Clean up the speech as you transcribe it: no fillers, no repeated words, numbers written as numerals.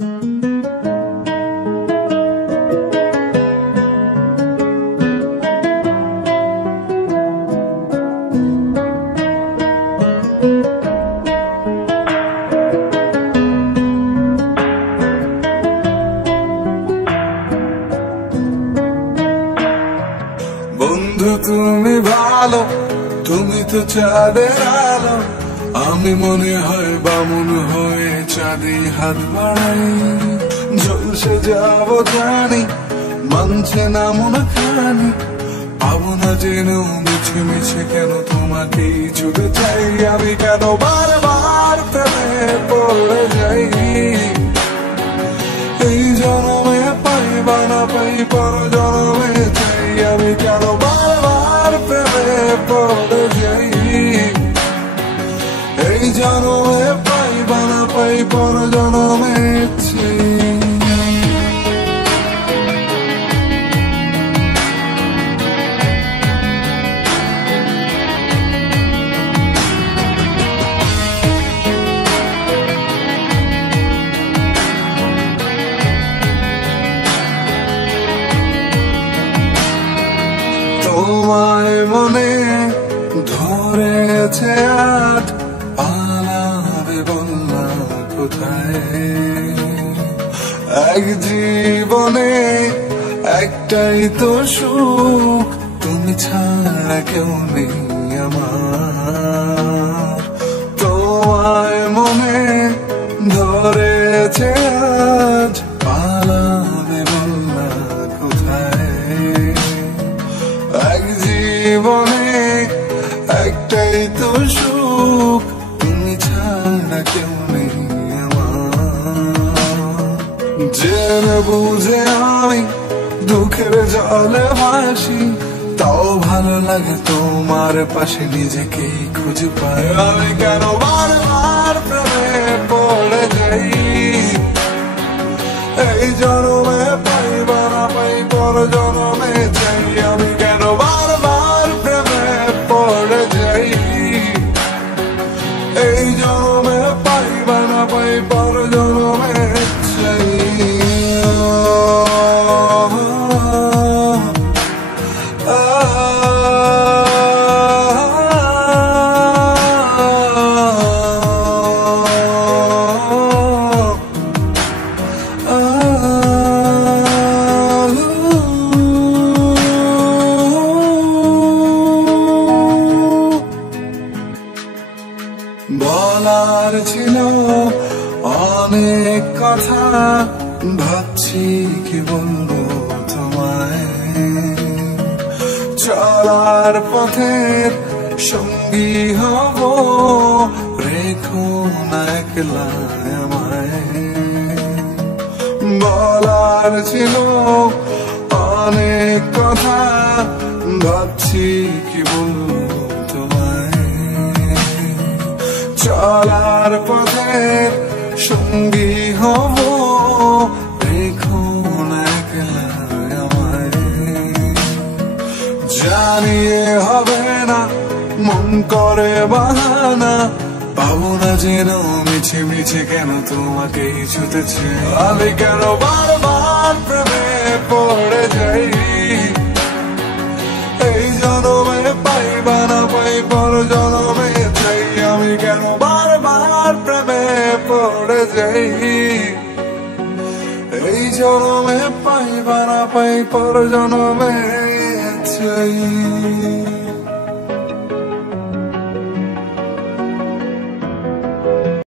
বন্ধু তুমি ভালো, তুমি তো চাঁদের আলো, আমি মনে হয় বামুন হয়ে চাঁদে হাত বাড়াই। ঝলসে যাবো জানি, মানছে না মনে খানি, পাবো না জেনেও মিছে মিছে কেন তোমাকেই ছুটে চাই। আমি কেন বারবার প্রেমে পড়ে যাই, এই জনমে পাই বা না পাই পর জনমে চাই। আমি কেন বারবার প্রেমে পড়ে যাই, এই জনমে পাই বা না পাই পর জনমে চাই। তোমায় মনে ধরেছে আজ, পালাবে বললা কোথায়? এক জীবনে একটাই তো সুখ, তুমি ছাড়া কেউ নেই আমার। তোমায় মনে ধরেছে আজ, পালাবে বললা কোথায়? এক জীবনে একটাই তো সুখ, তুমি ছাড়া কেউ নেই আমার। জেনে বুঝে আমি দুঃখের জলে ভাসি, তাও ভালো লাগে তোমার পাশে নিজেকেই খুঁজে পাই। আমি কেন বারবার প্রেমে পড়ে যাই, এই জনমে পাই বা না পাই পর জনমে চাই। আমি কেন বারবার প্রেমে পড়ে যাই, এই জনমে পাই বা না পাই পর জনমে চাই। বলার ছিল অনেক কথা, ভাবছি কি বলবো তোমায়। চলার পথের সঙ্গী হব, রেখো না একলা আমায়। বলার ছিল অনেক কথা, ভাবছি কি বলবো তোমায়। চলার পথের সঙ্গী হব, রেখো না একলা আমায়। জানিয়ে হবে না মন করে বাহানা, পাবো না যেন মিছে মিছে কেন তোমাকেই ছুটেছে। আমি কেন বারবার প্রেমে পড়ে যাই, এই জনমে পাই বা না পাই পর জনমে চাই। আমি কেন বারবার প্রেমে পড়ে যাই, এই জনমে পাই বা না পাই পর জনমে চাই।